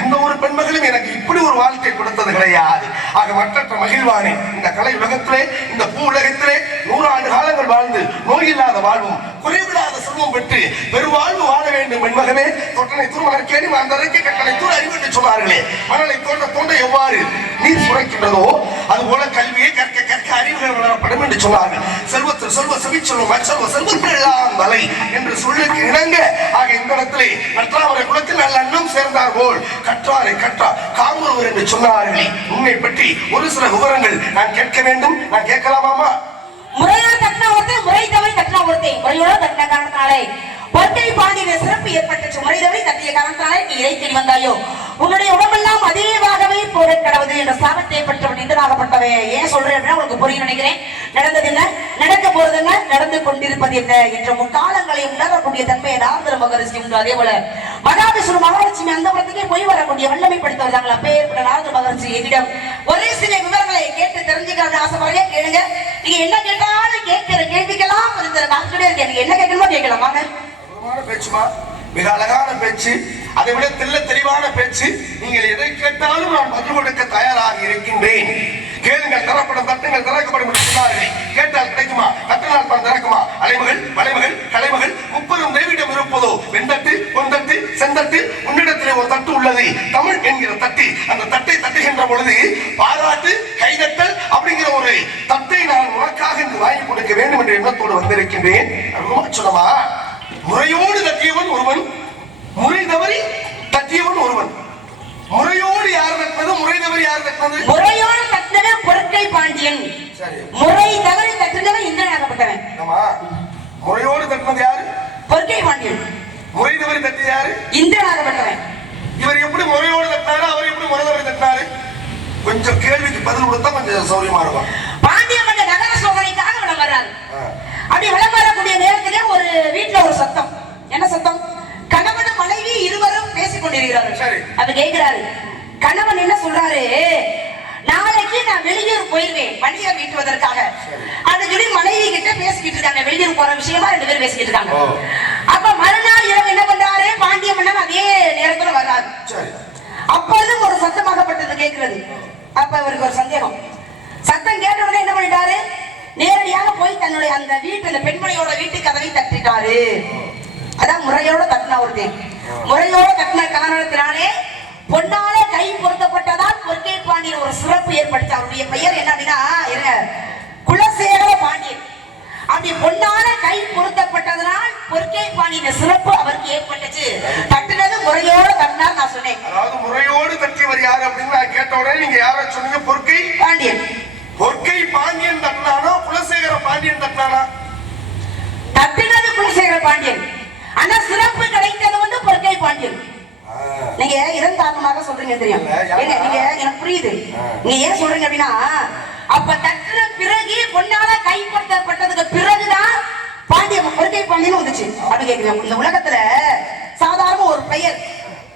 எந்த ஒரு பெண்மகளும் எனக்கு இப்படி ஒரு வாழ்க்கை கொடுத்தது கிடையாது. ஆக மற்றற்ற மகிழ்வானே இந்த கலை உலகத்திலே இந்த பூ உலகத்திலே நூறாண்டு காலங்கள் வாழ்ந்து நோயில்லாத வாழ்வும் குறைவில்லாத செல்வம் பெற்று பெருவாழ்வு வாழ வேண்டும் பெண்மகனே. தொட்டனை தூர்மலர் கேணி அந்த கட்டளை தூர் அறிவு என்று சொன்னார்களே. மணலை தோண்ட தோண்ட எவ்வாறு நீர் சுரைக்கின்றதோ அதுபோல கல்வியை கற்க கற்க அறிவுகள் வளரப்படும் என்று சொன்னார்கள். செல்வ சொல்வ செவிச்செல்வம் அச்செல்வ செல்வத்தில் எல்லாம் தலை என்று சொல்லுக்கு இணங்க. ஆக இந்த இடத்திலே நற்றாமரை குலத்தில் நல்ல அண்ணம் சேர்ந்தார் போல். கற்றாரை கற்றா காமருவர் என்று சொன்னார்களே. உண்மை பற்றி ஒரு சில விவரங்கள் நான் கேட்க வேண்டும். நான் கேட்கலாமாமா முறையோடு தட்டின ஒருத்தன் முறை தவறி தட்டின ஒருத்தே முறையோடு தட்டின காரணத்தாலே. பொற்கை பாண்டிய சிறப்பு ஏற்பட்டுச்சு. முறை தவறி தட்டிய காரணத்தாலே நீ இறை தேடி வந்தாயோ? உன்னுடைய உடம்பெல்லாம் அதேவாகவே போட கடவுது என்ற சாபத்தை பெற்றவன் நிந்தனாகப்பட்டவன். ஏன் சொல்றேன் உங்களுக்கு புரிய நினைக்கிறேன். நடந்தது என்ன? நடக்க போறது என்ன? நடந்து கொண்டிருப்பது என்ன? என்ற முக்காலங்களை உணரக்கூடிய தன்மையை நாரதர மகரிஷி உண்டு. அதே போல மகாவிஷ்ணு மகாலட்சுமி அந்த புறத்துக்கே போய் வரக்கூடிய வல்லமை படுத்தவர் தாங்கள். அப்பேற்பட்ட நாரதர மகரிஷி என்னிடம் ஒரே சில விவரங்களை கேட்டு தெரிஞ்சுக்கணும்னு ஆசைப்படுறேன் கேளுங்க. நீங்க என்ன கேட்டாலும் கேட்கிற கேள்விக்கெல்லாம் இந்த காத்துக்கிட்டே இருக்கு என்ன கேட்கணுமோ கேட்கலாம். வாங்க. பேச்சுமா? மிக அழகான பேச்சு அதை விட தெல்ல தெளிவான பேச்சு. நீங்கள் எதை கேட்டாலும் நான் பதில் கொடுக்க தயாராக இருக்கின்றேன். கேளுங்கள் தரப்படும் தட்டுங்கள் திறக்கப்படும் என்று சொன்னார்களே. கேட்டால் கிடைக்குமா? கட்டினால் தான் திறக்குமா? அலைமகள் வளைமகள் கலைமகள் முப்பெரும் தெய்வீடம் இருப்பதோ? வெண்தட்டு பொந்தட்டு செந்தட்டு உன்னிடத்திலே ஒரு தட்டு உள்ளது. தமிழ் என்கிற தட்டு. அந்த தட்டை தட்டுகின்ற பொழுது பாராட்டு கைதட்டல் அப்படிங்கிற ஒரு தட்டை நான் உனக்காக இங்கு வாங்கி கொடுக்க வேண்டும் என்ற எண்ணத்தோடு வந்திருக்கின்றேன். அற்புதமா சொன்னமா முறையோடு தட்டியவன் ஒருவன் முறை தவறி தட்டியவன் ஒருவன். முறையோடு யார் தட்டினது முறை தவறி யார் தட்டினது முறையோடு தட்டினவன் பொருட்கை பாண்டியன். சரி. முறை தவறி தட்டினவன் இந்திரனாகப்பட்டவன். ஆமா முறையோடு தட்டினது யாரு? பொருட்கை பாண்டியன். முறை தவறி தட்டியது யாரு? இந்திரனாகப்பட்டவன். இவர் எப்படி முறையோடு தட்டினாரு அவர் எப்படி முறை தவறி தட்டினாரு கொஞ்சம் கேள்விக்கு பதில் கொடுத்தா கொஞ்சம் சௌரியமா இருக்கும். பாண்டிய மன்ன நகர சோதனைக்காக விளம் வர்றாரு. ஆ. அப்படி விளம் வரக்கூடிய நேரத்திலே ஒரு வீட்டுல ஒரு சத்தம். என்ன சத்தம்? கணவன் மனைவி இருவரும் பேசிக் கொண்டிருக்கிறார்கள். அது கேட்கிறாரு கணவன் என்ன சொல்றாரு? நாளைக்கு நான் வெளியூர் போயிருவேன் வண்டியை வீட்டுவதற்காக அப்படின்னு சொல்லி மனைவி கிட்ட பேசிக்கிட்டு இருக்காங்க. வெளியூர் போற விஷயமா ரெண்டு பேரும் பேசிக்கிட்டு இருக்காங்க. அப்ப மறுநாள் இரவு என்ன பண்றாரு? பாண்டிய மன்னன் அதே நேரத்துல வர்றாரு. அப்பொழுதும் ஒரு சத்தமாகப்பட்டது கேட்கிறது அப்ப இவருக்கு ஒரு சந்தேகம். சத்தம் கேட்ட உடனே என்ன பண்ணிட்டாரு? நேரடியாக போய் தன்னுடைய அந்த வீட்டு அந்த பெண்மணியோட வீட்டு கதவை தட்டிட்டாரு. அதான் முறையோட தட்டினா ஒருத்தன் முறையோட தட்டின காரணத்தினாலே பொன்னால கை பொருத்தப்பட்டதால் பொற்கை பாண்டியன் ஒரு சிறப்பு ஏற்படுச்சு அவருடைய பெயர் என்ன அப்படின்னா இருங்க குலசேகர பாண்டியன். அப்படி பொன்னால கை பொருத்தப்பட்டதனால் பொற்கை பாண்டியன் சிறப்பு அவருக்கு ஏற்பட்டுச்சு. தட்டுனது முறையோட தட்டினார் நான் சொன்னேன். அதாவது முறையோடு தட்டியவர் யாரு அப்படின்னு நான் கேட்ட உடனே நீங்க யார சொன்னீங்க? பொற்கை பாண்டியன். பொற்கை பாண்டியன் தட்டினானோ குலசேகர பாண்டியன் தட்டினானா? தட்டினது குலசேகர பாண்டியன். ஆனா சிறப்பு கிடைத்தது வந்து பொற்கை பாண்டியன். நீங்க இதன் காரணமாக சொல்றீங்க தெரியும்? நீங்க எனக்கு புரியுது. நீங்க ஏன் சொல்றீங்க அப்படின்னா அப்ப தட்டுன பிறகு பொன்னால கைப்பற்றப்பட்டதுக்கு பிறகுதான் பாண்டிய பொற்கை பாண்டியன் வந்துச்சு. அப்படி கேக்குறேன் இந்த உலகத்துல சாதாரண ஒரு பெயர்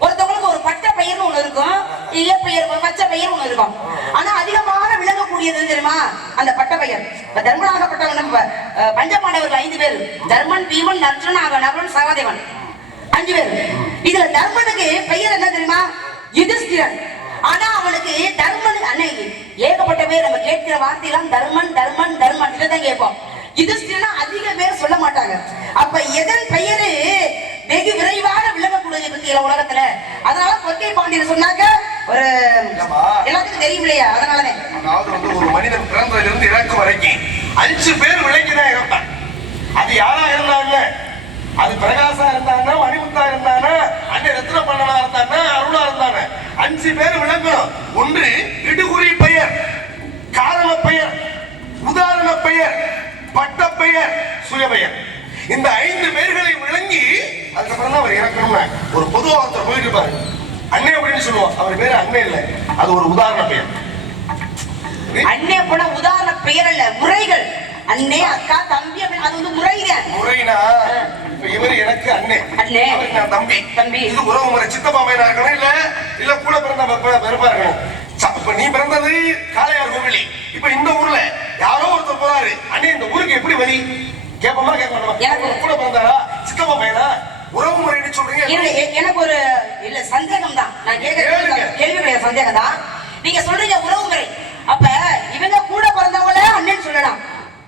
ஒருத்தவங்களுக்கு ஒரு பட்ட பெயர்னு ஒண்ணு இருக்கும் இயற்பெயர் பச்சை பெயர் ஒண்ணு இருக்கும். ஆனா அதிகமாக விளங்கக்கூடியது கூடியது தெரியுமா? அந்த பட்ட பெயர் இப்ப தர்மனாகப்பட்டவன் நம்ம பஞ்சபாண்டவர்கள் ஐந்து பேர். தர்மன் பீமன் நர்ஜன் ஆக சகாதேவன். அஞ்சு பேர். இதுல தர்மனுக்கு பெயர் என்ன தெரியுமா? யுதிஷ்டிரன். ஆனா அவனுக்கு தர்மன் அன்னைக்கு ஏகப்பட்ட பேர் நம்ம கேட்கிற வார்த்தையெல்லாம் தர்மன் தர்மன் தர்மன். இதைதான் கேட்போம். யுதிஷ்டிரனா அதிக பேர் சொல்ல மாட்டாங்க. அப்ப எதன் பெயரு? வெகு விரைவாக விளங்கக்கூடியது பத்தியில உலகத்துல. அதனால பொற்கை பாண்டியன் சொன்னாக்க ஒரு. எல்லாத்துக்கும் தெரியும் இல்லையா அதனாலதான் அதாவது வந்து ஒரு மனிதன் பிறந்ததிலிருந்து இறக்கும் வரைக்கும் அஞ்சு பேர் விளங்கிதான் இறந்தான் அது யாரா இருந்தாங்க? அது பிரகாசா இருந்தாங்க மணிமுத்தா இருந்தாங்க அண்ணன் ரத்ன பண்ணனா இருந்தாங்க அருளா இருந்தாங்க. அஞ்சு பேர் விளங்கணும். ஒன்று இடுகுறி பெயர் காரண பெயர் உதாரண பெயர் பட்ட பெயர் சுயபெயர். இந்த ஐந்து பேர்களை விளங்கி அதுக்கப்புறம் தான் அவர் இறக்கணும்னா ஒரு பொதுவா ஒருத்தர் போயிட்டு இருப்பாரு. அண்ணே அப்படின்னு சொல்லுவோம். அவர் பேரு அண்ணே இல்லை. அது ஒரு உதாரண பெயர். அண்ணே போன உதாரண பெயர் அல்ல முறைகள். அண்ணே அக்கா தம்பி அது வந்து முறைதான் முறைனா இவரு எனக்கு அண்ணே. அண்ணே. நான் தம்பி. தம்பி. இது உறவு முறை. சித்தப்பா பையனா இருக்கணும் இல்ல இல்ல கூட பிறந்த பெருப்பா இருக்கணும் இப்ப நீ பிறந்தது காளையார் கோவிலி. இப்ப இந்த ஊர்ல யாரோ ஒருத்தர் போறாரு. அண்ணே இந்த ஊருக்கு எப்படி வழி? கேட்போமா கேட்க மாட்டோமா கூட பிறந்தாரா? சித்தப்பா பையனா? உறவு முறை எ- எனக்கு ஒரு இல்ல சந்தேகம் தான் நான் கேட்க. கேள்வி சந்தேகம் தான் நீங்க சொல்றீங்க உறவு முறை அப்ப இவங்க கூட பிறந்தவங்கள அண்ணன் சொல்லலாம்.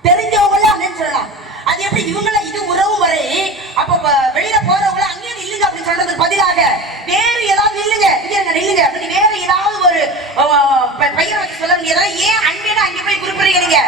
தெரிஞ்சவங்கள அண்ணன் சொல்லலாம். அது எப்படி இவங்கள இது உறவு முறை அப்ப வெளியில போறவங்கள அங்கேயே நில்லுங்க அப்படின்னு சொல்றதுக்கு பதிலாக வேறு ஏதாவது நில்லுங்க. இங்க நில்லுங்க. அப்படின்னு வேற ஏதாவது ஒரு அஹ், ப- பெயரை வச்சு சொல்ல வேண்டியதா ஏன் அண்ணன் அங்க போய் குறிப்பிடுறீங்க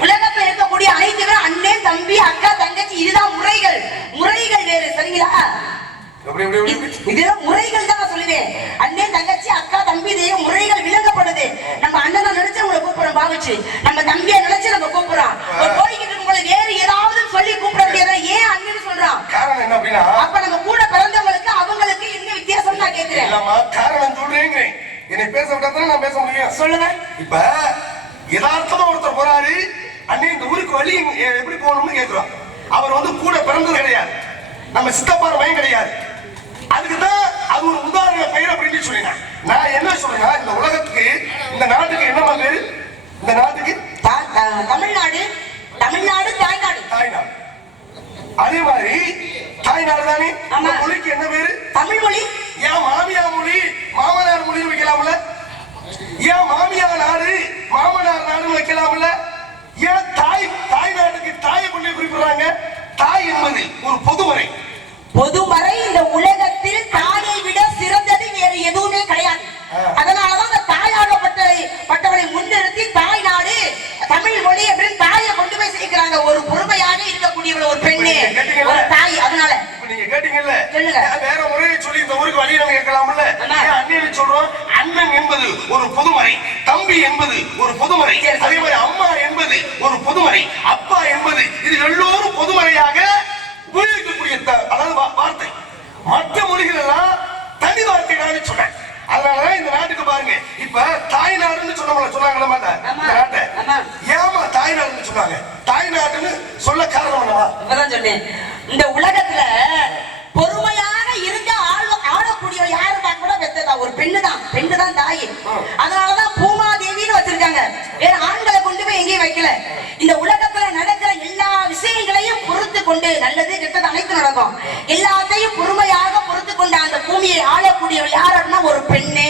உலகத்துல இருக்கக்கூடிய அனைத்து பேரும் அண்ணன் தம்பி அக்கா தங்கச்சி இதுதான் முறைகள் முறைகள் வேறு சரிங்களா எப்படி எப்படி எப்படி, எப்படி இதெல்லாம் முறைகள் தான் சொல்லுவேன். அண்ணன் தங்கச்சி அக்கா தம்பி இதே முறைகள் விளங்கப்படுது. நம்ம அண்ணனை நினைச்சு உங்களை கூப்பிடுறோம் பாவிச்சு நம்ம தம்பியை நினைச்சு நம்ம கூப்பிடுறோம். ஒரு போய்கிட்டு உங்களை வேறு ஏதாவது சொல்லி கூப்பிட வேண்டியதா ஏன் அண்ணன் சொல்றான்? காரணம் என்ன அப்படின்னா அப்ப நம்ம கூட பிறந்தவங்களுக்கு அவங்களுக்கு என்ன வித்தியாசம் நான் கேட்கிறேன். காரணம் சொல்றேங்கிறேன். என்னை பேச விட்டா நான் பேச முடியும்? சொல்லுங்க. இப்ப யதார்த்தமா ஒருத்தர் போறாரு. அண்ணே இந்த ஊருக்கு வழி எப்படி போகணும்னு கேக்குறோம். அவர் வந்து கூட பிறந்தது கிடையாது. நம்ம சித்தப்பார பையன் கிடையாது. அதுக்கு தான் அது ஒரு உதாரண பெயர் அப்படின்னு சொல்லினேன் நான் என்ன சொல்றேன்னா இந்த உலகத்துக்கு இந்த நாட்டுக்கு என்னமா பேரு இந்த நாட்டுக்கு தமிழ்நாடு. தமிழ்நாடு தாய்நாடு. தாய்நாடு. அதே மாதிரி தாய்நாடு தானே? அந்த. மொழிக்கு என்ன பேரு? தமிழ் மொழி ஏன் மாமியா மொழி மாமனார் மொழி வைக்கலாம்ல? ஏன் மாமியார் நாடு மாமனார் நாடு வைக்கலாம்ல? ஏன் தாய் தாய் நாட்டுக்கு தாயை கொண்டு குறிப்பிடுறாங்க? தாய் என்பது ஒரு பொதுமறை. பொதுமறை இந்த உலகத்தில் தாயை விட சிறந்தது வேறு எதுவுமே கிடையாது. அதனாலதான் அந்த தாயாகப்பட்டவரை பட்டவரை முன்னிறுத்தி தாய் நாடு தமிழ் மொழி அப்படின்னு தாயை கொண்டு போய் சேர்க்கிறாங்க. ஒரு பொறுமையாக இருக்கக்கூடியவள் ஒரு பெண்ணு? ஒரு தாய் அதனால. நீங்க கேட்டீங்கல்ல? வேற முறையை சொல்லி இந்த ஊருக்கு வழி நம்ம கேட்கலாம்ல? அண்ணன் சொல்றோம்? அண்ணன் என்பது ஒரு பொதுமறை தம்பி என்பது ஒரு பொதுமறை. அதே மாதிரி அம்மா என்பது ஒரு பொதுமறை அப்பா என்பது இது எல்லோரும் பொதுமறையாக உபயோகிக்கக்கூடிய த- அதாவது வார்த்தை. மற்ற மொழிகள் எல்லாம் தனி வார்த்தை நான் சொன்னேன். அதனாலதான் இந்த நாட்டுக்கு பாருங்க. இப்ப தாய்நாடுன்னு சொன்னோம்ல சொன்னாங்களா மாட்டா? ஆமா. இந்த நாட்டை. ஏமா தாய்நாடுன்னு சொன்னாங்க? தாய்நாடுன்னு சொல்ல காரணம் என்னவா? இப்பதான் சொன்னேன். இந்த உலகத்துல பொறுமையாக இருந்த ஆள ஆளக்கூடியவ யாருன்னா கூட பெத்ததா ஒரு பெண்ணு தான் பெண்ணு தான் தாய் அதனாலதான் பூமாதேவின்னு வச்சிருக்காங்க. வேற ஆண்களை கொண்டு போய் எங்கேயும் வைக்கல. இந்த உலகத்துல நடக்கிற எல்லா விஷயங்களையும் பொறுத்து கொண்டு நல்லது கெட்டது அனைத்து நடக்கும். எல்லாத்தையும் பொறுமையாக பொறுத்து கொண்டு அந்த பூமியை ஆளக்கூடியவள் யார் அப்படின்னா ஒரு பெண்ணு.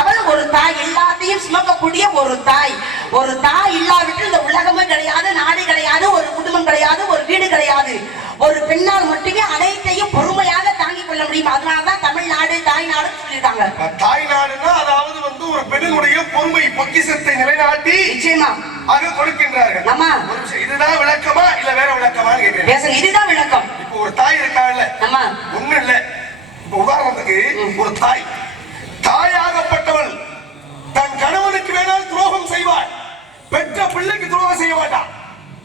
அவள் ஒரு தாய். எல்லாத்தையும் சுமக்கக்கூடிய ஒரு தாய். ஒரு தாய் இல்லாவிட்டு இந்த உலகமும் கிடையாது நாடு கிடையாது ஒரு குடும்பம் கிடையாது ஒரு வீடு கிடையாது. ஒரு பெண்ணால் மட்டுமே அனைத்தையும் பொறுமையாக தாங்கிக் கொள்ள முடியும்? அதனாலதான் தமிழ்நாடு தாய்நாடு சொல்லியிருக்காங்க. தாய்நாடுன்னா அதாவது வந்து ஒரு பெண்ணினுடைய பொறுமை பொக்கிசத்தை நிலைநாட்டி நிச்சயமா. ஆக கொடுக்கின்றார்கள். ஆமா. இதுதான் விளக்கமா இல்ல வேற விளக்கமான்னு கேக்குறேன்? பேசுங்க இதுதான் விளக்கம். இப்போ ஒரு தாய் இருக்காங்கல்ல ஆமா. ஒண்ணு இல்ல. இப்ப உதாரணத்துக்கு ஒரு தாய். தாயாகப்பட்டவள் தன் கணவனுக்கு வேணால் துரோகம் செய்வாள். பெற்ற பிள்ளைக்கு துரோகம் செய்ய மாட்டாள்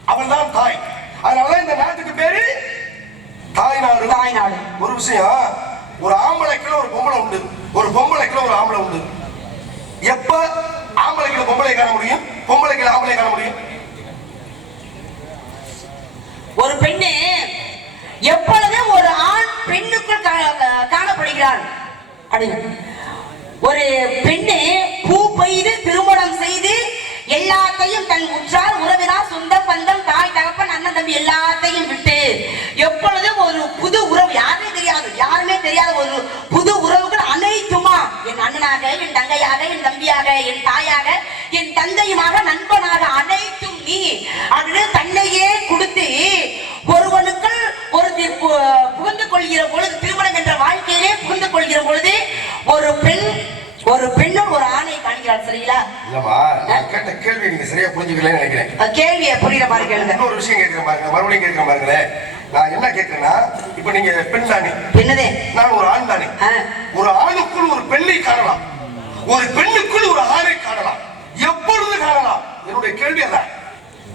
அவள் தான் தாய். அதனால இந்த நாட்டுக்கு பேரு தாய்நாடு. தாய்நாடு. ஒரு விஷயம் ஒரு ஆம்பளைக்குள்ள ஒரு பொம்பளை உண்டு. ஒரு பொம்பளைக்குள்ள ஒரு ஆம்பளை உண்டு. எப்ப ஆம்பளைக்குள்ள பொம்பளை காண முடியும்? பொம்பளைக்குள்ள ஆம்பளை காண முடியும்? ஒரு பெண்ணு எப்பொழுதும் ஒரு ஆண் பெண்ணுக்குள் காணப்படுகிறார் காணப்படுகிறாள். அப்படின்னு ஒரு பெண்ணு பூ பெய்து திருமணம் செய்து எல்லாத்தையும் தன் உற்றார் உறவினார் சொந்த பந்தம் தாய் தகப்பன் அண்ணன் தம்பி எல்லாத்தையும் விட்டு எப்பொழுதும் ஒரு புது உறவு யாருமே தெரியாது யாருமே தெரியாத ஒரு புது உறவுகள் அனைத்துமா என் அண்ணனாக என் தங்கையாக என் தம்பியாக என் தாயாக என் தந்தையுமாக நண்பனாக அனைத்தும் நீ அப்படின்னு தன்னையே கொடுத்து ஒருவனுக்குள் ஒரு தி- புகுந்து கொள்கிற பொழுது திருமணம் என்ற வாழ்க்கையிலே புகுந்து கொள்கிற பொழுது பெண்ணும் ஒரு ஆணை காண்கிறாள் சரிங்களா? இல்லம்மா நான் கேட்ட கேள்வி நீங்க சரியா புரிஞ்சுக்கலன்னு நினைக்கிறேன். அது கேள்வியை புரியுற மாதிரி கேளுங்க. இன்னொரு விஷயம் கேட்கிறேன் பாருங்க மறுபடியும் கேட்கிறேன் பாருங்களேன் நான் என்ன கேட்கிறேன்னா இப்ப நீங்க பெண் தானே என்னதே? நான் ஒரு ஆண் தானே ஆ. ஒரு ஆணுக்குள் ஒரு பெண்ணை காணலாம். ஒரு பெண்ணுக்குள் ஒரு ஆணை காணலாம். எப்பொழுது காணலாம்? என்னுடைய கேள்வி அதான்.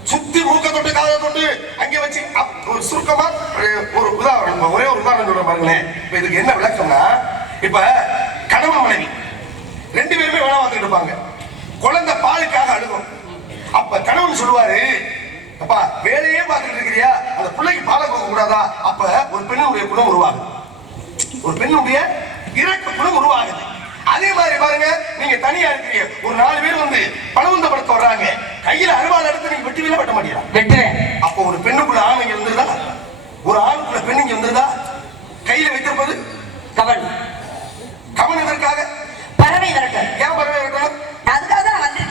சுத்தி மூக்க தொட்டு காதை தொட்டு அங்கே வச்சு அப்- ஒரு சுருக்கமா ஒரு- ஒரு உதாரணம் ஒரே ஒரு உதாரணம் சொல்றேன் பாருங்களேன். இப்ப இதுக்கு என்ன விளக்கம்னா இப்ப கணவன் மனைவி. இருப்பாங்க குழந்தை பாலுக்காக அழுகும். அப்ப கணவன் சொல்லுவாரு அப்பா வேலையே பார்த்துட்டு இருக்கிறியா? அந்த பிள்ளைக்கு பாலை கொடுக்க கூடாதா? அப்ப ஒரு பெண்ணுடைய குணம் உருவாகும் ஒரு பெண்ணுடைய இறக்க குணம் உருவாகுது. அதே மாதிரி பாருங்க நீங்க தனியா இருக்கிறீங்க. ஒரு நாலு பேர் வந்து பணவந்த படத்தை வர்றாங்க. கையில அருவாள் எடுத்து நீங்க வெட்டி வெளில வெட்ட மாட்டீங்களா? வெட்டுவேன் அப்போ ஒரு பெண்ணுக்குள்ள ஆண் இங்க வந்துருதா ஒரு ஆணுக்குள்ள பெண் இங்க வந்துருதா கையில வைத்திருப்பது?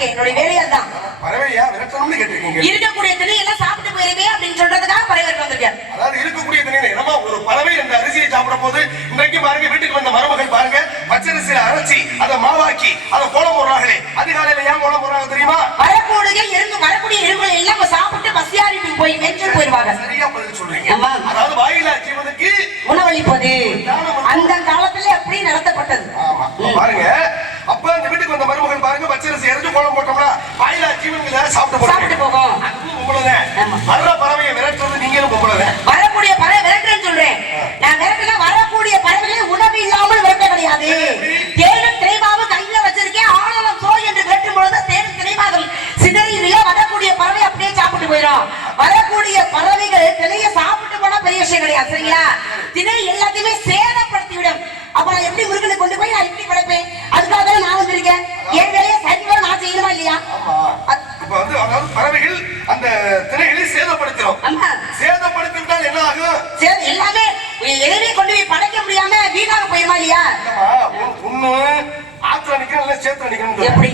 என்னுடைய வேலையே அதான். பறவையா? விரட்டணும்னு இருக்கக்கூடிய திணை எல்லாம் சாப்பிட்டு போயிருமே அப்படின்னு சொல்றதுக்காக பறவை இருக்க வந்திருக்காரு அதாவது இருக்கக்கூடிய திணை என்னமா ஒரு பறவை அந்த அரிசியை சாப்பிடும் போது இன்றைக்கு பாருங்க வீட்டுக்கு வந்த மருமகள் பாருங்க பச்சரிசியில அரைச்சி அதை மாவாக்கி அதை கோலம் போடுறாங்களே. அதிகாலையில ஏன் கோலம் போடுறாங்க தெரியுமா? வரக்கூடிய இருந்து வரக்கூடிய எறும்புகள் எல்லாம் சாப்பிட்டு பசியாரி போய் மேய்ச்சல் போயிருவாங்க. சரியா பதில் சொல்றீங்க. அதாவது வாயிலா ஜீவனுக்கு உணவளிப்பது அந்த காலத்துல அப்படி நடத்தப்பட்டது. பாருங்க கோலம் போட்டோம்னா வாயிலா ஜீவன்களை சாப்பிட்டு சாப்பிட்டு போகும். அதுவும் பொம்பளைதான். ஆமா. வர்ற பறவையை விரட்டுறது நீங்களும் பொம்பளைதான். வரக்கூடிய பறவை விரட்டுறேன்னு சொல்றேன். நான் விரட்டுனா வரக்கூடிய பறவைகளை உணவு இல்லாமல் விரட்ட கிடையாது தேனும் திரைமாவும் கையில வச்சிருக்கேன். ஆணவம் சோ என்று விரட்டும் பொழுது தேனும் திரைமாவும் சிதறி விழ வரக்கூடிய பறவை அப்படியே சாப்பிட்டு போயிடும். வரக்கூடிய பறவைகள் திணைய சாப்பிட்டு போனா பெரிய விஷயம் கிடையாது. சரிங்களா? அதாவது பறவைகள் அந்த திணைகளை சேதப்படுத்திடும். சேதப்படுத்தி விட்டால் என்ன ஆகும் சரி எல்லாமே எதுவுமே கொண்டு போய் படைக்க முடியாம வீணாக போயிருமா இல்லையா? ஒண்ணு ஆத்துல நிக்கணும் இல்ல சேத்துல நிக்கணும் எப்படி?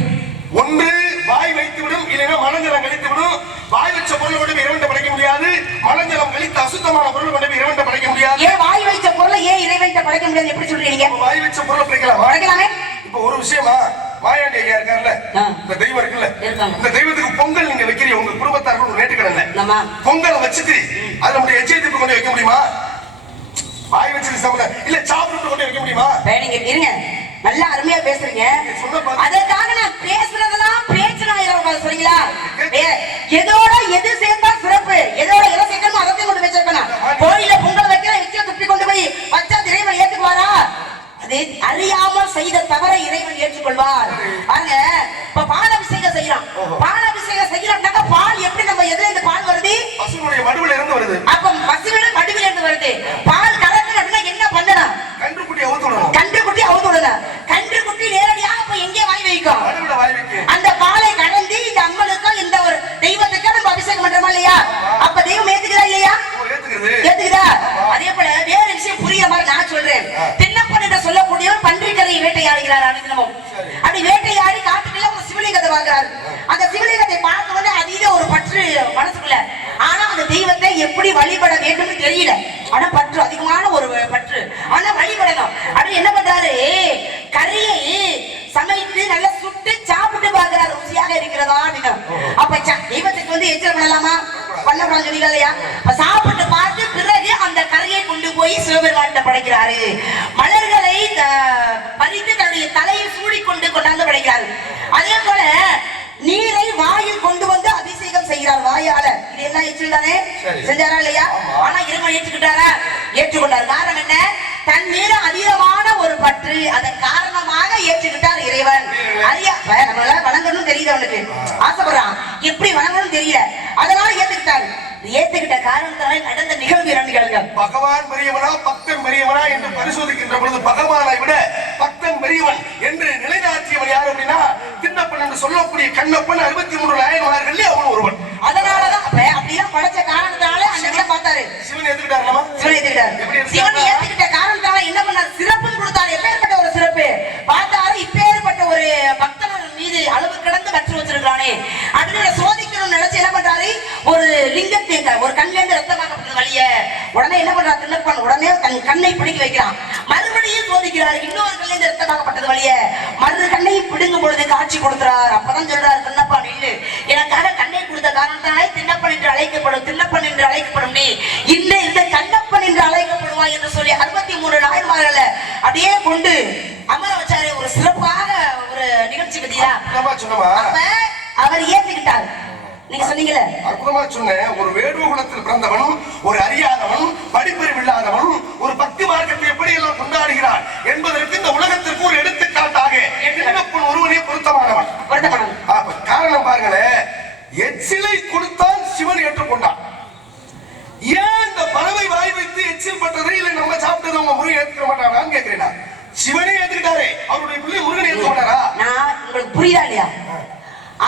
ஒன்று வாய் வைத்து விடும் இல்லைன்னா மலஞ்சலம் கழித்து விடும் வாய் வச்ச பொருளை கொண்டு போய் இறைவன் படைக்க முடியாது. மலஞ்சலம் கழித்து அசுத்தமான பொருளை கொண்டு போய் இறைவன் படைக்க முடியாது. ஏன் வாய் வைச்ச பொருளை ஏன் இறைவன்கிட்ட படைக்க முடியாது? எப்படி சொல்றீங்க வாய் வச்ச பொருளை படைக்கலாமா? படைக்கலாமே. இப்ப ஒரு விஷயமா மாயாண்டி ஐயா இருக்காருல்ல. இந்த தெய்வம் இருக்குல்ல. இந்த தெய்வத்துக்கு பொங்கல் நீங்க வைக்கிறீங்க. உங்க குடும்பத்தார்கள் ஒரு நேட்டுக்கடன்ல நம்ம பொங்கலை வச்சுட்டு அது நம்முடைய எச்சை திருப்பி கொண்டு வைக்க முடியுமா? வாய் வச்சது சம்பந்தம் இல்ல சாப்பிட்டு கொண்டு வைக்க முடியுமா? நீங்க இருங்க. நல்லா அருமையா பேசுறீங்க. அதற்காக நான் பேசுறதெல்லாம் பேச்சு நான் சொல்றீங்களா? எதோட எது சேர்ந்தா சிறப்பு? எதோட எதை சேர்க்கணுமோ அதை கொண்டு வச்சிருக்கணும் கோயில பொங்கல் வைக்கிற எச்சை துப்பி கொண்டு போய் வச்சா இறைவன் ஏத்துக்குவாரா? அறியாமல் செய்த தவறை இறைவன் ஏற்றுக்கொள்வார். பாருங்க இப்ப பால் அபிஷேகம் செய்யறோம் பால் அபிஷேகம் செய்யறோம்னாக்க பால் எப்படி நம்ம எதுல இருந்து பால் வருது? பசுனுடைய மடுவுல இருந்து வருது. அப்ப பசுவிட மடுவில் இருந்து வருது. பால் கறக்கணும் அப்படின்னா என்ன பண்ணணும் கன்றுக்குட்டியை ஊத்து விடணும் கன்று குட்டி அவுத்து விடணும் கன்று குட்டி நேரடியாக போய் எங்கே வாய் வைக்கும் மடுவுல வாய் வைக்க அந்த பாலை கடந்து இந்த அம்மனுக்கும் இந்த ஒரு தெய்வத்துக்கும் நம்ம அபிஷேகம் பண்றோமா இல்லையா அப்ப தெய்வம் ஏத்துக்குதா இல்லையா ஓ, ஏத்துக்கிறது ஏத்துக்குதா அதே போல வேற விஷயம் புரியுற மாதிரி நான் சொல்றேன் தின்னப்பன் என்று சொல்லக்கூடியவர் பன்றிக்கரையை வேட்டையாடுகிறார் அனுதினமும் அப்படி வேட்டையாடி காட்டுக்குள்ள ஒரு சிவலிங்கத்தை பார்க்கிறார் அந்த சிவலிங்கத்தை பார்த்த உடனே அதீத ஒரு பற்று மனசுக்குள்ள ஆனா அந்த தெய்வத்தை எப்படி வழிபட வேண்டும்னு தெரியல ஆனா பற்று அதிகமான ஒரு பற்று ஆனா வழிபடணும் அப்படி என்ன பண்றாரு கறியை சமைத்து நல்லா சுட்டு சாப்பிட்டு பார்க்கிறார் ருசியாக இருக்கிறதா அப்படின்னு அப்ப ச- தெய்வத்துக்கு வந்து எச்சரிக்கை பண்ணலாமா பண்ணக்கூடாது சொன்னீங்க இல்லையா அப்ப சாப்பிட்டு பார்த்து பிறகு அந்த கரையை கொண்டு போய் சிவபெருமான்கிட்ட படைக்கிறாரு மலர்களை அஹ், பறித்து தன்னுடைய தலையை சூடிக்கொண்டு கொண்டாந்து படைக்கிறாரு அதே போல நீரை வாயில் கொண்டு வந்து செய்கிறார் வாயால. இது எல்லாம் எச்சில் தானே சரி. செஞ்சாரா இல்லையா? ஆனா இறைவன் ஏற்றுக்கிட்டாரா? ஏற்றுக்கொண்டார். காரணம் என்ன? தன் மீது அதீதமான ஒரு பற்று அதன் காரணமாக ஏற்றுக்கிட்டார் இறைவன். அறியா நம்மளால வணங்கணும் தெரியுது அவனுக்கு. ஆசைப்படுறான். எப்படி வணங்கணும் தெரியல. அதனால ஏத்துக்கிட்டாரு ஏத்துக்கிட்ட காரணத்தினால நடந்த நிகழ்வு இரண்டு பகவான் பெரியவனா பக்தன் பெரியவனா என்று பரிசோதிக்கின்ற பொழுது பகவானை விட பக்தன் பெரியவன் என்று நிலைநாட்டியவன் யார் அப்படின்னா சொல்லக்கூடிய கண்ணப்பன் அறுபத்தி மூன்று நாயன்மார்களே அவன் ஒருவன். அதனாலதான் அப்ப அப்படிலாம் படைச்ச காரணத்தினால அன்னைக்கு பார்த்தாரு. சிவன் ஏத்துக்கிட்டாருமா சிவன் ஏத்துக்கிட்டார்? சிவன் ஏத்துக்கிட்ட காரணத்தால என்ன பண்ணார்? சிறப்பு கொடுத்தார். எப்பேற்பட்ட ஒரு சிறப்பு? பார்த்தாரு இப்பேற்பட்ட ஒரு பக்தன் மீது அளவு கடந்து கற்று வச்சிருக்கானே அப்படின்னு சோதிக்கணும்னு நினைச்சு என்ன பண்றாரு? ஒரு லிங்கத்தை ஒரு கண்ணுல இருந்து ரத்தமாக்கப்பட்டது வழிய. உடனே என்ன பண்றாரு? திண்ணப்பன் உடனே தன் கண்ணை பிடிக்க வைக்கிறான். மறுபடியும் சோதிக்கிறார். இன்னொரு கண்ணில இருந்து ரத்தமாக்கப்பட்டது வழிய மறு கண்ணையும் பிடுங்கும் பொழுது காட்சி கொடுக்கிறார். அப்பதான் சொல்றாரு திண்ணப்பன் இல்லு எனக்காக கண்ணை கொடுத்த காரணத்தாலே திண்ணப்பன் என்று அழைக்கப்படும் திண்ணப்பன் என்று அழைக்கப்படும் நீ. இந்த இந்த கண்ணப்பன் என்று அழைக்கப்படுவாய் என்று சொல்லி அறுபத்தி மூணு நாயன்மார்களை அப்படியே கொண்டு அமர வச்சாரு. ஒரு சிறப்பாக ஒரு நிகழ்ச்சி பத்தியா? அவர் ஏத்துக்கிட்டார் நீங்க சொன்னீங்கல்ல? அற்புதமா சொன்னேன் ஒரு வேடுவ குலத்தில் பிறந்தவன் ஒரு அறியாதவன் படிப்பறிவு இல்லாதவன் ஒரு பக்தி மார்க்கத்தை எப்படி எல்லாம் கொண்டாடுகிறான் என்பதற்கு இந்த உலகத்திற்கு ஒரு எடுத்துக்காட்டாக திண்ணப்பன் ஒருவனே பொருத்தமானவன் வருத்தப்படும் அப்ப காரணம் பாருங்களேன் எச்சிலை கொடுத்தான் சிவன் ஏற்றுக்கொண்டான். ஏன் இந்த பறவை வாய் வைத்து எச்சில் பட்டதை இல்லை நம்ம சாப்பிட்டதை உங்க முருகன் ஏத்துக்க மாட்டாங்கன்னு கேட்கிறேன். சிவனே ஏத்துக்கிட்டாரே அவருடைய பிள்ளை முருகன் ஏத்துக்க மாட்டாரா? நான் உங்களுக்கு புரியுதா இல்லையா?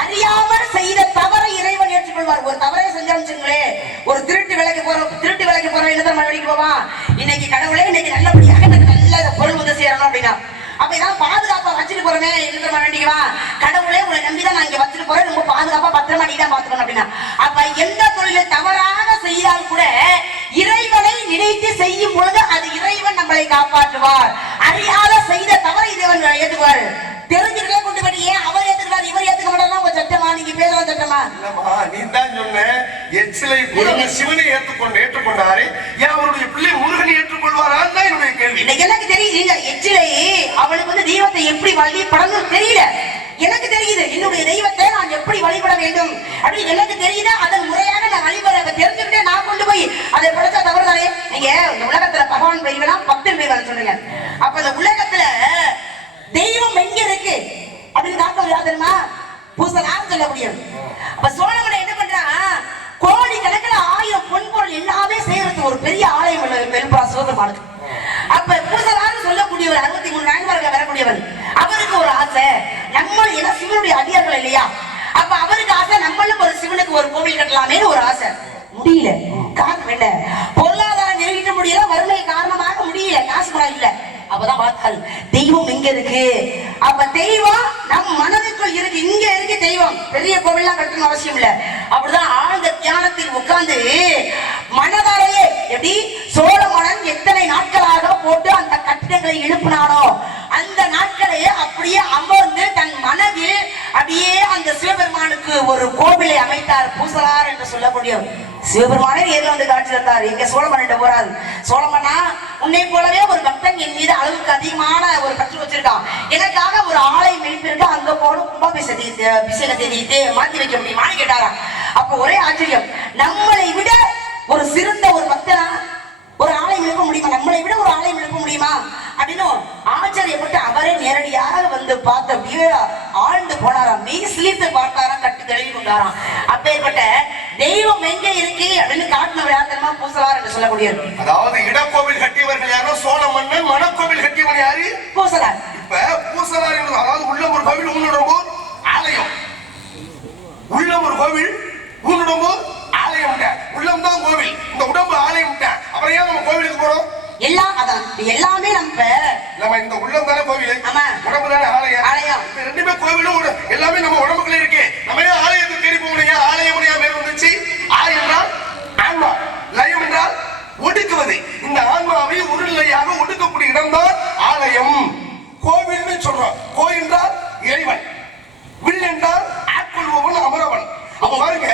அறியாமல் செய்த தவறை இறைவன் ஏற்றுக்கொள்வார். ஒரு தவறை செஞ்சோம்னு வச்சுங்களேன் ஒரு திருட்டு விலைக்கு போறோம் திருட்டு விலைக்கு போறோம் என்ன தான் போவான்? இன்னைக்கு கடவுளே இன்னைக்கு நல்லபடியாக எனக்கு நல்ல பொருள் வந்து சேரணும் அப்படின்னா. அப்ப பாதுகாப்பா வச்சுட்டு போறமே என்ன வேண்டிக்கலாம் கடவுளே உங்களை நம்பிதான் நான் இங்க வச்சுட்டு போறேன். ரொம்ப பாதுகாப்பா பத்திரமா நீ தான் பாத்துக்கணும் அப்படின்னா. அப்ப எந்த தொழிலை தவறாக செய்தால் கூட இறைவனை நினைத்து செய்யும் பொழுது அது இறைவன் நம்மளை காப்பாற்றுவார். அறியாத செய்த தவறை இறைவன் ஏத்துக்குவாரு தெரிஞ்சுக்கிட்டே கொண்டு போய் ஏன் அவர் ஏத்துக்கிறார் இவர் ஏத்துக்க மாட்டாரா உங்க சட்டமா நீங்க பேசலாம் சட்டமா இல்லம்மா நீ தான் சொன்ன எச்சிலை முருகன் சிவனை ஏற்றுக்கொண்டு ஏற்றுக்கொண்டாரே. ஏன் அவருடைய பிள்ளை முருகனை ஏற்றுக்கொள்வாரான்னு தான் என்னுடைய கேள்வி. இன்னைக்கு எனக்கு தெரியுது எச்சிலை அவளுக்கு வந்து தெய்வத்தை எப்படி வழிபடணும் தெரியல. எனக்கு தெரியுது என்னுடைய தெய்வத்தை நான் எப்படி வழிபட வேண்டும்? அப்படி எனக்கு தெரியுது? அதன் முறையாக நான் வழிபட தெரிஞ்சுக்கிட்டே நான் கொண்டு போய் அதை படைச்சா தவறு தானே நீங்க இந்த உலகத்துல பகவான் பெரியவனா? பக்தன் பெரியவனா சொல்லுங்க. அப்ப இந்த உலகத்துல தெய்வம் எங்க இருக்கு? அப்படின்னு யார் தெரியுமா? பூசலான்னு சொல்ல முடியாது. அப்ப சோழமனை என்ன பண்றான் கோடி கணக்குல ஆயிரம் பொன்பொருள் எல்லாமே செய்யறது ஒரு பெரிய ஆலயம் உள்ள பெரும்பா அப்ப பூசலான்னு சொல்லக்கூடியவர் அறுபத்தி மூணு நாயன்மார்கள் வரக்கூடியவர் அவருக்கு ஒரு ஆசை. நம்ம ஏன்னா சிவனுடைய அடியார்கள் இல்லையா? அப்ப அவருக்கு ஆசை நம்மளும் ஒரு சிவனுக்கு ஒரு கோவில் கட்டலாமேன்னு ஒரு ஆசை. முடியல. காரணம் என்ன? பொருளாதாரம் நெருங்கிட்ட முடியல வறுமை காரணமாக முடியல. காசு கூட இல்ல. அப்பதான் பார்த்தால் தெய்வம் எங்க இருக்கு. அப்ப தெய்வம் நம் மனதுக்குள் இருக்கு. இங்க இருக்கு தெய்வம். பெரிய கோவில்லாம் கட்டணும் அவசியம் இல்ல. அப்படிதான் ஆழ்ந்த தியானத்தில் உட்கார்ந்து மனதாலேயே எப்படி சோழ எத்தனை நாட்களாக போட்டு அந்த கட்டிடங்களை எழுப்பினானோ அந்த நாட்களையே அப்படியே அமர்ந்து தன் மனதில் அப்படியே அந்த சிவபெருமானுக்கு ஒரு கோவிலை அமைத்தார் பூசலார் என்று சொல்லக்கூடிய சிவபெருமானே நேரில் வந்து காட்சி தந்தார். எங்க சோழமன்னிட்ட போறாரு. சோழமன்னா உன்னை போலவே ஒரு பக்தன் என் மீது அளவுக்கு அதிகமான ஒரு பற்று வச்சிருக்கான். எனக்காக ஒரு ஆலயம் எழுப்பியிருக்கு அங்க போன கும்பாபிஷேகத்தை அபிஷேகத்தை மாத்தி வைக்க முடியுமான்னு கேட்டாராம். அப்ப ஒரே ஆச்சரியம். நம்மளை விட ஒரு சிறந்த ஒரு பக்தனா ஒரு ஆலயம் எழுப்ப முடியுமா? நம்மளை விட ஒரு ஆலயம் எழுப்ப முடியுமா? அப்படின்னு ஆச்சரியப்பட்டு அவரே நேரடியாக வந்து பார்த்த ஆழ்ந்து போனாராம். மெய் சிலித்து பார்த்தாராம் கட்டு தெளிவு கொண்டாராம். அப்பேற்பட்ட தெய்வம் எங்க இருக்கு அப்படின்னு காட்டினவர் யார் தெரியுமா பூசலார் என்று சொல்லக்கூடியவர். அதாவது இடக்கோவில் கட்டியவர்கள் யாரோ? சோழ மன்னன் மணக்கோவில் கட்டியவன் யாரு? பூசலார். இப்ப பூசலார் என்பது அதாவது உள்ள ஒரு கோவில் ஊனுடம்போர் ஆலயம். உள்ள ஒரு கோவில் ஊனுடம்போர் ஆலயம் உள்ளம் தான் கோவில். இந்த உடம்பு ஆலயம் அப்புறம் ஏன் நம்ம கோவிலுக்கு போறோம்? எல்லாம் அதான் எல்லாமே நம்ம நம்ம இந்த உள்ளம் தானே கோவில்? ஆமா. உடம்பு தானே ஆலயம். ஆலயம். ரெண்டுமே கோவிலும் எல்லாமே நம்ம உடம்புக்குள்ள இருக்கு நம்ம ஏன் ஆலயத்துக்கு தேடி போகணும் ஏன் ஆலயம் ஏன் பேர் வந்துச்சு ஆ என்றால் ஆன்மா லயம் என்றால் ஒடுக்குவது இந்த ஆன்மாவை ஒரு நிலையாக ஒடுக்கக்கூடிய இடம்தான் ஆலயம் கோவில்னு சொல்றோம் கோ என்றால் இறைவன் வில் என்றால் ஆட்கொள்பவன் அமரவன் அப்ப பாருங்க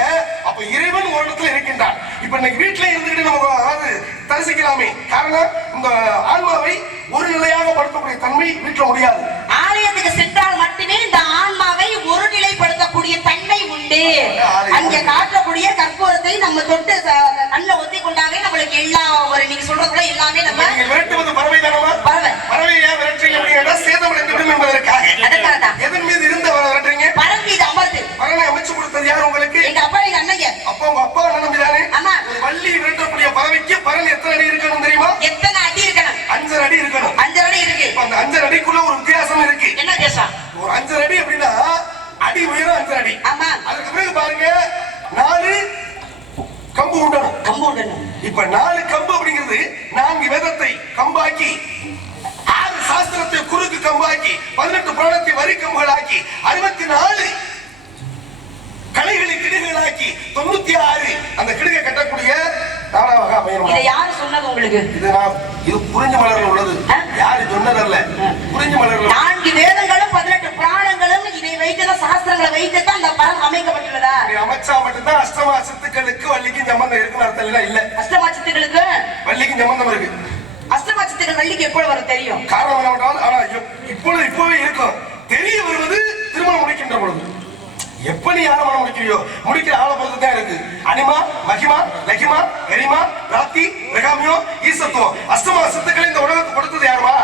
அப்ப இறைவன் ஒரு இடத்துல இருக்கின்றான் இப்ப இன்னைக்கு வீட்டுல இருந்துகிட்டு நம்ம அதாவது தரிசிக்கலாமே காரணம் இந்த ஆன்மாவை ஒரு நிலையாக படுத்தக்கூடிய தன்மை வீட்டுல முடியாது ஆலயத்துக்கு சென்றால் மட்டுமே இந்த ஆன்மாவை ஒருநிலைப்படுத்தக்கூடிய தன்மை உண்டு அங்க காட்டக்கூடிய கற்பூரத்தை நம்ம தொட்டு ச- கண்ணுல ஒத்தி கொண்டாவே நம்மளுக்கு எல்லா ஒரு நீங்க சொல்றதுல எல்லாமே இப்ப நம்ம நீங்க விரட்டுவது பறவை தானமா பறவை. பறவை ஏன் விரட்டுறீங்க அப்படின்னா சேதமடைந்து விடும் என்பதற்காக அதற்காக தான். எதன் மீது இருந்து அவரை விரட்டுறீங்க பறவை மீது அமர்ந்து பறவை அமைச்சு கொடுத்தது யார் உங்களுக்கு எங்க அப்பா எங்க அண்ணங்க அப்பா உங்க அப்பா நம்பி தானே ஆமா. ஒரு வள்ளி விரட்டக்கூடிய பறவைக்கு பறவை எத்தனை அடி இருக்கணும் தெரியுமா எத்தனை அடி இருக்கணும் அஞ்சரை அடி இருக்கணும் அஞ்சு அடி இருக்கு இப்ப அந்த அஞ்சரை அடிக்குள்ள ஒரு வித்தியாசம் இருக்கு. என்ன பேசலாம் ஒரு அஞ்சரை அடி அப்படின்னா அடி உயரம் அஞ்சரை அடி. ஆமா. அதுக்கு பிறகு பாருங்க நாலு கம்பு உண்டணும். கம்பவுண்ட் இப்ப நாலு கம்பு அப்படிங்கிறது நான்கு வேதத்தை கம்பாக்கி ஆறு சாஸ்திரத்தை குறுக்கு கம்பாக்கி பதினெட்டு புராணத்தை வரி கம்புகளாக்கி அறுபத்தி நாலு கலைகளை கிடுகுகளாக்கி தொண்ணூத்தி ஆறு அந்த கிடுகை கட்டக்கூடிய நாடாவாக அமையணும் இதை யாரு சொன்னது உங்களுக்கு? இது நான் இது குறிஞ்சி மலர்ல உள்ளது? யாரு சொன்னதல்ல? குறிஞ்சி மலர்ல நான்கு வேதங்களும் பதினெட்டு புராணங்களும் இதை வைத்துதான் சாஸ்திரங்களை வைத்துதான் அந்த பரம் அமைக்கப்பட்டுள்ளதா? அமைச்சா மட்டும்தான் அஷ்டமா சித்துக்களுக்கு வள்ளிக்கும் சம்பந்தம் இருக்குன்னு அர்த்தம் இல்ல இல்ல. அஷ்டமாச்சத்துகளுக்கு வள்ளிக்கும் சம்பந்தம் இருக்கு. அஷ்டமாச்சத்துகள் வள்ளிக்கு எப்பொழுது வரும் தெரியும்? காரணம் என்னவென்றால் ஆனா இப்- இப்பொழுது இப்பவே இருக்கும். தெரிய வருவது திருமணம் முடிக்கின்ற பொழுது. எப்ப நீ யார மனம் முடிக்கிறியோ? முடிக்கிற ஆளை பொறுத்து தான் இருக்கு. அனிமா மகிமா லகிமா கரிமா ராத்தி ரெகாமியோ ஈசத்துவம் அஷ்டமா சித்துக்களை இந்த உலகத்துக்கு கொடுத்தது யாருமா?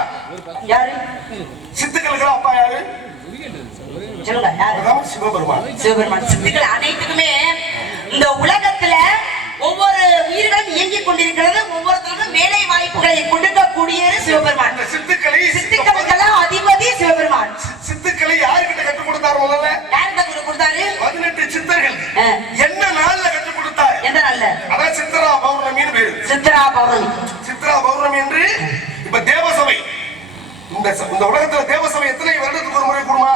யாரு? சித்துக்களுக்கு அப்பா யாரு? சொல்லுங்க யாரு? அதுதான் சிவபெருமான். சிவபெருமான். சித்துக்கள் அனைத்துக்குமே இந்த உலகத்துல ஒவ்வொரு உயிர்களும் இயங்கிக் கொண்டிருக்கிறது ஒவ்வொருத்தருக்கும் வேலை வாய்ப்புகளை கொடுக்கக்கூடியது சிவபெருமான். சித்துக்களை சித்துக்களுக்கெல்லாம் அதிபதி சிவபெருமான். சித்துக்களை யாருக்கிட்ட கற்றுக் கொடுத்தார் முதல்ல? யாருக்கு குரு கொடுத்தாரு? பதினெட்டு சித்தர்கள். என்ன கற்றுக் எந்த நாள்ல அதான் சித்தரா பௌர்ணமின்னு பேரு. சித்ரா பௌர்ணமி. சித்ரா பௌர்ணமி என்று இப்ப தேவசபை. இந்த இந்த உலகத்துல தேவசபை எத்தனை வருடத்துக்கு ஒரு முறை கூடுமா?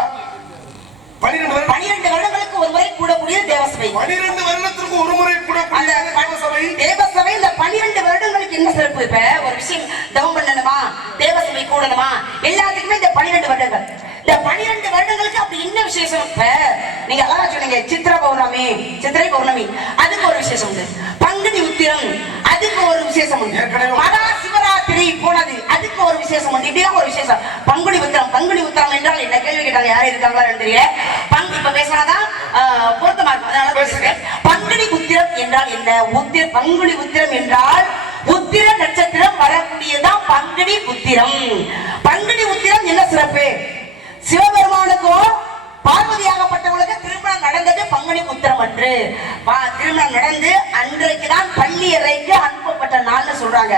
பன்னிரெண்டு வருடம். பனிரெண்டு வருடங்களுக்கு ஒரு முறை கூடக்கூடிய தேவசபை. பன்னிரெண்டு வருடத்திற்கு ஒரு முறை கூடக்கூடிய தேவசபை. தேவசபை இந்த பனிரெண்டு வருடங்களுக்கு என்ன சிறப்பு இப்ப ஒரு விஷயம் தவம் பண்ணணுமா? தேவசபை கூடணுமா? எல்லாத்துக்குமே இந்த பனிரெண்டு வருடங்கள். இந்த பனிரெண்டு வருடங்களுக்கு அப்படி என்ன விசேஷம்? இப்ப நீங்க அதான் சொன்னீங்க சித்திர பௌர்ணமி சித்திரை பௌர்ணமி அதுக்கு ஒரு விசேஷம் உண்டு. பங்குனி உத்திரம் அதுக்கு ஒரு விசேஷம் உண்டு. மகா சிவராத்திரி போனது அதுக்கு ஒரு விசேஷம் உண்டு. இப்படிதான் ஒரு விசேஷம். பங்குனி உத்திரம் பங்குனி உத்திரம் என்றால் என்ன கேள்வி கேட்டாங்க யாரும் இருக்காங்களா தெரியல. பங்கு இப்ப பேசினாதான் பொருத்தமா இருக்கும் அதனால பேசுறேன். பங்குனி உத்திரம் என்றால் என்ன? உத்திர பங்குனி உத்திரம் என்றால் உத்திர நட்சத்திரம் வரக்கூடியதான் பங்குனி உத்திரம். பங்குனி உத்திரம் என்ன சிறப்பு? சிவபெருமானுக்கும் பார்வதியாகப்பட்டவங்களுக்கு திருமணம் நடந்தது பங்குனி உத்திரம் அன்று திருமணம் நடந்து அன்றைக்கு தான் பள்ளி அறைக்கு அனுப்பப்பட்ட நாள்னு சொல்றாங்க.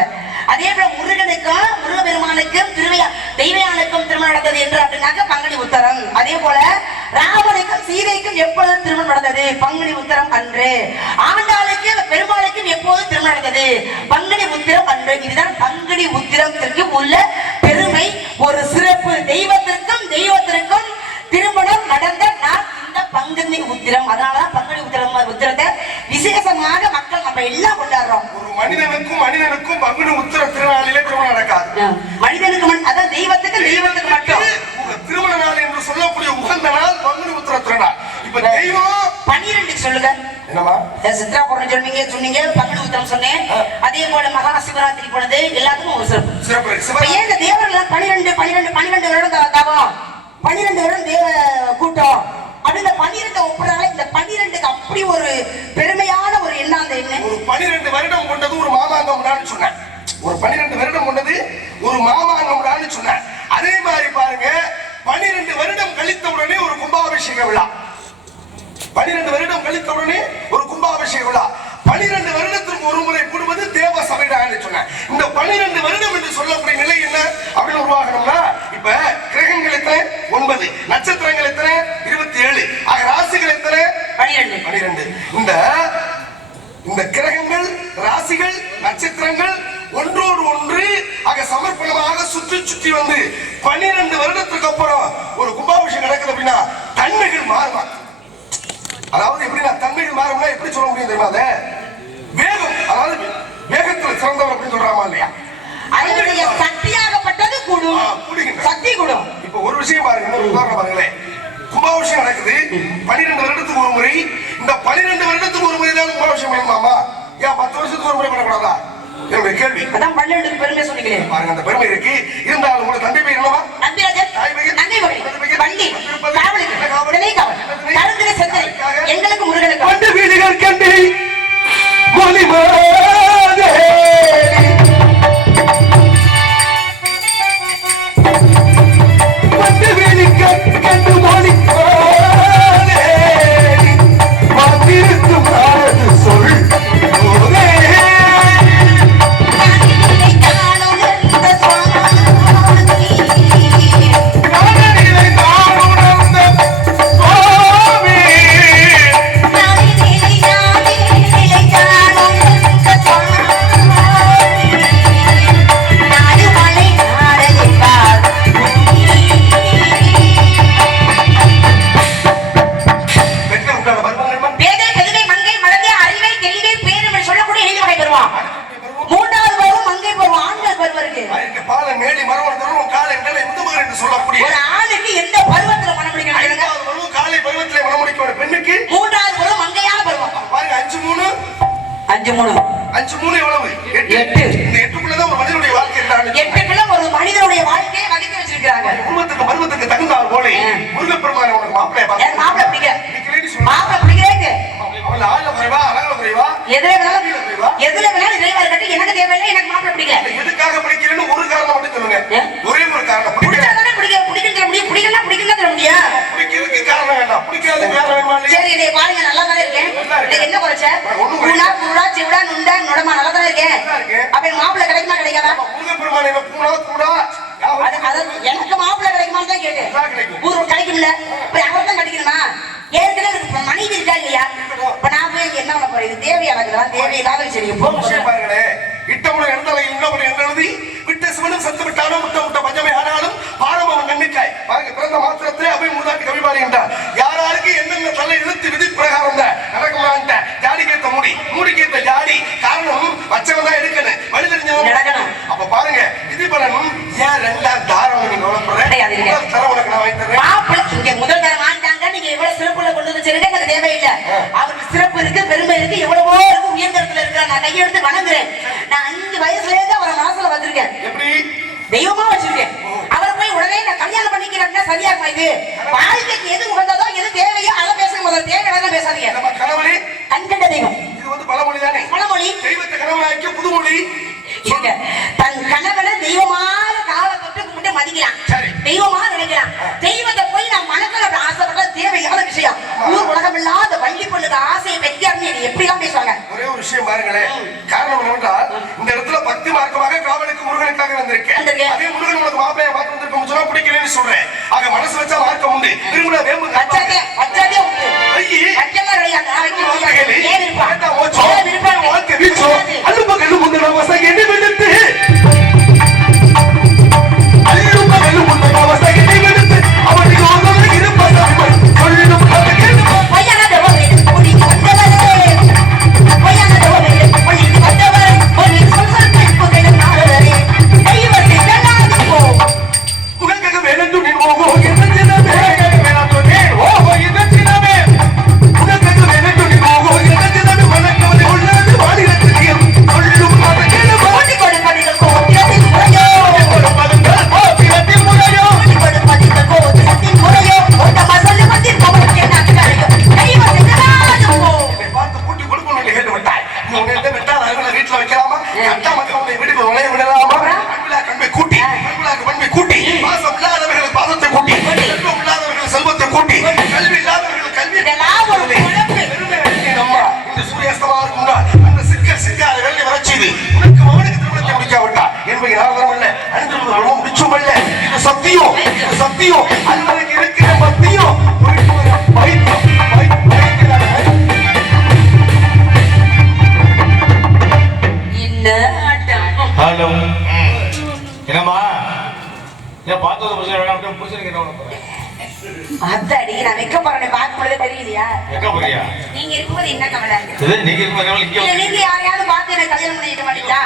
அதே போல முருகனுக்கும் முருகபெருமானுக்கும் திருவையா தெய்வயானுக்கும் திருமணம் நடந்தது என்று அப்படின்னாக்க பங்குனி உத்தரம் அதே போல ராமனுக்கும் சீதைக்கும் எப்பொழுது திருமணம் நடந்தது? பங்குனி உத்தரம் அன்று. ஆண்டாளுக்கு பெருமாளுக்கும் எப்போது திருமணம் நடந்தது? பங்குனி உத்திரம் அன்று. இதுதான் பங்குனி உத்திரத்திற்கு உள்ள பெருமை. ஒரு சிறப்பு. தெய்வத்திற்கும் தெய்வத்திற்கும் திருமணம் நடந்த நாள் இந்த பங்குனி உத்திரம். அதனாலதான் பங்குனி உத்திரம் உத்திரத்தை விசேஷமாக மக்கள் நம்ம எல்லாம் கொண்டாடுறோம். ஒரு மனிதனுக்கும் மனிதனுக்கும் பங்குனி உத்தர திருநாளிலே திருமணம் நடக்காது. மனிதனுக்கு மன்- அதாவது தெய்வத்துக்கு தெய்வத்துக்கு மட்டும். திருமண நாள் என்று சொல்லக்கூடிய உகந்த நாள் பங்குனி உத்தர திருநாள். இப்ப தெய்வம் பன்னிரெண்டு சொல்லுங்க. என்னமா சித்ரா பௌர்ணமி சொன்னீங்க சொன்னீங்க பங்குனி உத்திரம் சொன்னேன். அதே போல மகா சிவராத்திரி போனது எல்லாத்துக்கும் ஒரு சிறப்பு. சிறப்பு ஏன் இந்த தேவர்கள் பன்னிரெண்டு பன்னிரெண்டு பன்னிரெண்டு வருடம் தவ- தவம் பன்னிரெண்டு வருடம் தேவ கூட்டம். அப்படி இந்த ஒப்புறாங்க இந்த பன்னிரெண்டுக்கு அப்படி ஒரு பெருமையான ஒரு எண்ணம் அந்த எண்ணம் பனிரெண்டு வருடம் கொண்டது ஒரு மாமாங்கம் சொன்னேன். ஒரு பனிரெண்டு வருடம் கொண்டது ஒரு மாமாங்கம் சொன்னேன். அதே மாதிரி பாருங்க பனிரெண்டு வருடம் கழித்த உடனே ஒரு கும்பாபிஷேக விழா. பனிரெண்டு கழித்த உடனே ஒரு கும்பாபிஷேக விழா. பனிரெண்டு வருடத்திற்கு ஒரு முறை கூடுவது தேவ சபைடான்னு சொன்னேன். இந்த பனிரெண்டு வருடம் என்று சொல்லக்கூடிய நிலை என்ன அப்படின்னு உருவாகணும்னா இப்ப கிரகங்கள் எத்தனை? ஒன்பது. நட்சத்திரங்கள் எத்தனை? இருபத்தி ஏழு ஆக ராசிகள் எத்தனை? பன்னிரெண்டு பனிரெண்டு. இந்த இந்த கிரகங்கள் ராசிகள் நட்சத்திரங்கள் ஒன்றோடு ஒன்று ஆக சமர்ப்பணமாக சுற்றி சுற்றி வந்து பன்னிரண்டு வருடத்துக்கு அப்புறம் ஒரு கும்பாபிஷேகம் நடக்குது அப்படின்னா தன்மைகள் மாறுவாங்க அதாவது எப்படின்னா தன்மைகள் மாறும்னா எப்படி சொல்ல முடியும் தெரியுமா அதை? வேகம். அதாவது வேகத்துல சிறந்தவர் அப்படின்னு சொல்றாமா இல்லையா? அதனுடைய சக்தியாகப்பட்டது கூடும். சக்தி கூடும். இப்ப ஒரு விஷயம் பாருங்க இன்னொரு உதாரணம் பாருங்களேன் கும்பாபிஷேகம் நடக்குது. பன்னிரெண்டு வருடத்துக்கு ஒரு முறை. இந்த பன்னிரெண்டு வருடத்துக்கு ஒரு முறை தான் கும்பாபிஷேகம் பண்ணணுமாமா ஏன் பத்து வருஷத்துக்கு ஒரு முறை பண்ணக்கூடாதா? என்னுடைய கேள்வி. அதான் பன்னெண்டு பெருமை சொன்னீங்களே. பாருங்க அந்த பெருமை இருக்கு. இருந்தாலும் உங்களை தந்தை பேர் என்னவா? நம்பிராஜன் தாய் பெயர்? நங்கை மொழி தந்தை வள்ளி காவலுக்கு காவல்? எங்களுக்கு முருகனுக்கு வீடுகள் கண்டு எனக்கு மாப்பிள்ளை கிடைக்குமான்னு தான் கேட்டேன். ஊரு கிடைக்கும்ல. இப்ப அவர் தான் கிடைக்கணுமா ஏற்கனவே மனைவி இருக்கா இல்லையா? இப்ப நான் போய் என்ன பண்ண போறேன்? இது தேவையா எனக்கு இதெல்லாம்? தேவையில்லாத விஷயம். இட்டமுடன் இடத்துல இன்னமுடன் எழுதி? விட்ட சிவனும் செத்து விட்டாலும் முட்ட முட்ட பஞ்சமை ஆனாலும் இருக்காய் பாருங்க பிறந்த மாத்திரத்திலே அவை மூதாட்டி கவி பாடுகின்றார் யார் யாருக்கு என்னென்ன தலை இழுத்து விதி பிரகாரம் நடக்குமான்ட்ட. ஜாடி கேத்த முடி மூடி கேத்த ஜாடி காரணம் வச்சவன் தான் எடுக்கணும். வழி தெரிஞ்சவன் நடக்கணும். அப்ப பாருங்க விதி பலன் ஏன் ரெண்டாம் தாரம் நீங்க. கவலைப்படுறேன்? தர உனக்கு நான் மாப்பிள்ளை இங்க முதல் தரம் வாங்கிட்டாங்க. நீங்க எவ்வளவு சிறப்புல கொண்டு வச்சிருக்க எனக்கு தேவையில்லை. அவருக்கு சிறப்பு இருக்கு பெருமை இருக்கு எவ்வளவோ இருக்கு உயர்ந்தரத்துல இருக்கிற நான் கையெடுத்து வணங்குறேன். நான் அஞ்சு வயசுல இருந்து அவரை மனசுல வச்சிருக்கேன். எப்படி? தெய்வமா வச்சிருக்கேன். போய் உடனே நான் கல்யாணம் பண்ணிக்கிறேன்னா சரியா இருக்குமா இது? வாழ்க்கைக்கு எது உகந்ததோ எது தேவையோ அதை பேசுங்க முதல்ல. தேவையான பேசாதீங்க. நம்ம கணவனே கண்கண்ட தெய்வம். இது வந்து பழமொழி தானே? பழமொழி. தெய்வத்தை கணவனாக்கிய புதுமொழி. இருங்க தன் கணவனை தெய்வமாக காலை தொட்டு கும்பிட்டு மதிக்கிறான். தெய்வமா நினைக்கிறான் தெய்வத்தை போய் நான் மனசுல ஆசைப்பட்ட தேவையான விஷயம். ஊர் உலகம் இல்லாத வள்ளி பொண்ணுக்கு ஆசையை வைக்காம எப்படி எல்லாம் பேசுவாங்க? ஒரே ஒரு விஷயம் பாருங்களேன். காரணம் என்னவென்றால் இந்த இடத்துல பக்தி மார்க்கமாக காவலுக்கு முருகனுக்காக வந்திருக்கேன். அதே முருகன் உனக்கு மாப்பிளைய பார்த்து வந்திருக்கும் சொன்னா பிடிக்கலன்னு சொல்றேன். ஆக மனசு வச்சா மார்க்கம் உண்டு. திரும்ப வேம்பு வச்சாதே வச்சாதே உண்டு. ஐயே. வைக்கலாம் கிடையாது நான் வைக்க முடியாது. வார்த்தைகளே, ஏன் ஹலோ. என்னம்மா? ஏன் பார்த்தது புருஷன் வேணாம் அப்படியே புருஷனுக்கு என்ன போறேன் அத்தாடி நான் வைக்கப்படுறேன் பார்க்கும் பொழுதே தெரியலையா? போறியா? நீங்க இருக்கும்போது என்ன கவலை நீங்க இங்க யாரையாவது பார்த்து கல்யாணம் பண்ணிக்க மாட்டீங்களா?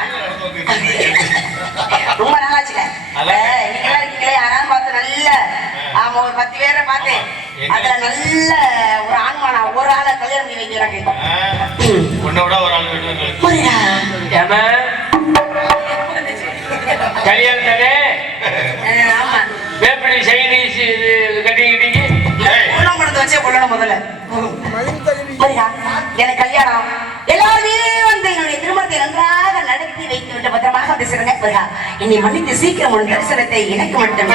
ரொம்ப நாளாச்சுல. நீங்க எல்லாம் இருக்கீங்களே? யாராவது பார்த்து நல்ல ஆமா ஒரு பத்து பேரை பார்த்து எங்க? அதுல நல்ல ஒரு ஆண்மானா ஒரு ஆளை கல்யாணம் பண்ணி வைக்கிறாங்க. ஒரு ஆள்? கல்யாணம் சைனீஸ் இது கட்டிக்கிட்டீங்க வச்சே கொல்லணும் முதல்ல. எனக்கு கல்யாணம். எல்லாருமே வந்து என்னுடைய திருமணத்தை நன்றாக நடத்தி வைத்து விட்டு பத்திரமாக வந்து சிறங்க புரியா என்னை மன்னித்து சீக்கிரம் உன் தரிசனத்தை எனக்கு மட்டும்